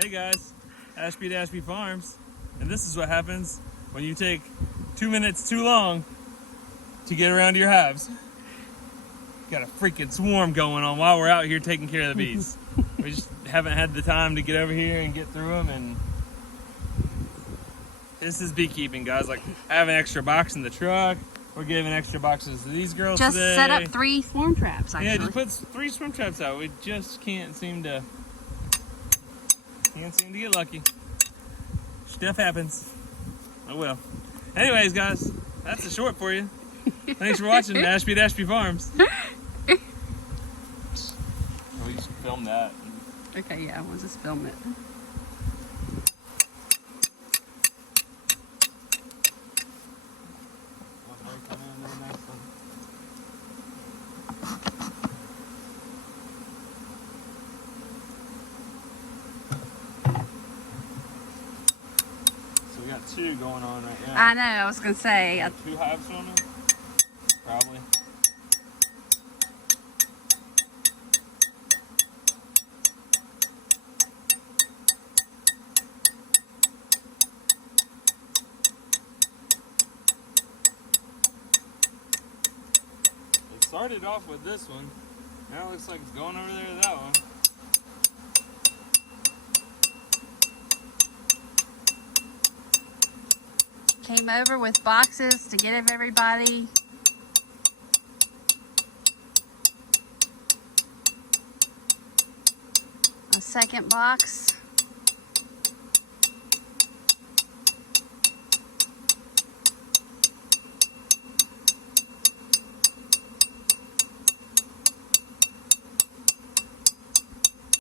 Hey guys, Ashby Farms, and this is what happens when you take 2 minutes too long to get around to your hives. Got a freaking swarm going on while we're out here taking care of the bees. We just haven't had the time to get over here and get through them, and this is beekeeping, guys. Like, I have an extra box in the truck. We're giving extra boxes to these girls just today. Set up 3 swarm traps, actually. Yeah, just put 3 swarm traps out. We just can't seem to get lucky. Stuff happens. Oh well. Anyways, guys, that's the short for you. Thanks for watching Ashby Farms. We just film that. Okay, yeah, we'll just film it. So we got 2 going on right now. I know, I was going to say. 2 hives on them? Probably. It started off with this one. Now it looks like it's going over there to that one. Came over with boxes to get everybody. A second box.